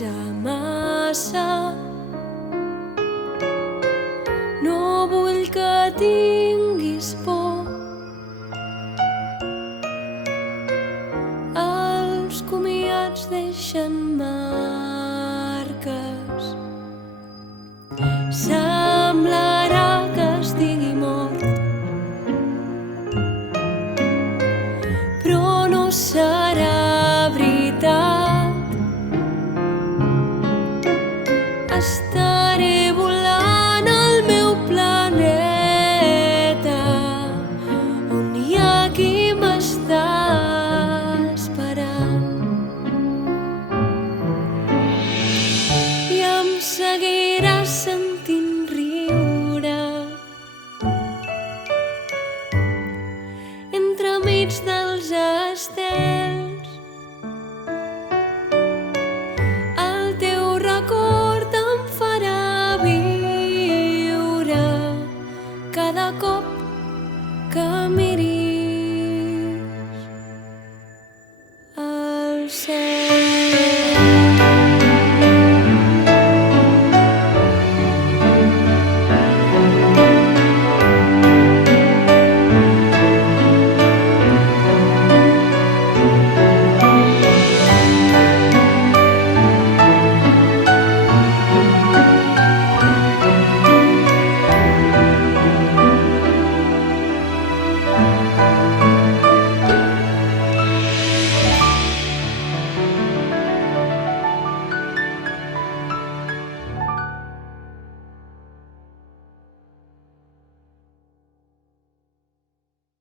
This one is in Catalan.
ja massa. No vull que tinguis por. Els comiats deixen marques. Semblarà que estigui mort, però no serà veritat. Estaré volant al meu planeta, on hi ha qui m'està esperant. I em seguirà